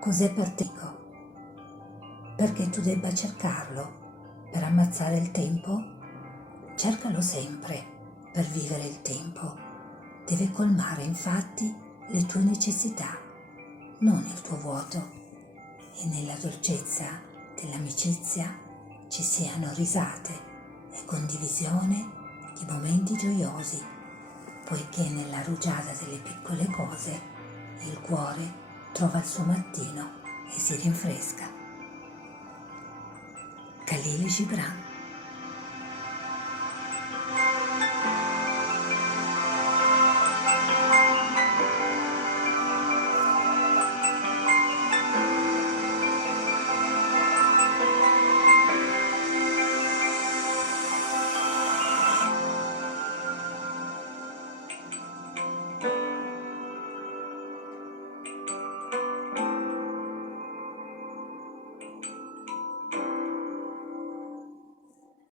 Cos'è per te? Perché tu debba cercarlo per ammazzare il tempo? Cercalo sempre per vivere il tempo. Deve colmare infatti le tue necessità, non il tuo vuoto. E nella dolcezza dell'amicizia ci siano risate e condivisione di momenti gioiosi, poiché nella rugiada delle piccole cose il cuore trova il suo mattino e si rinfresca. Khalil Gibran.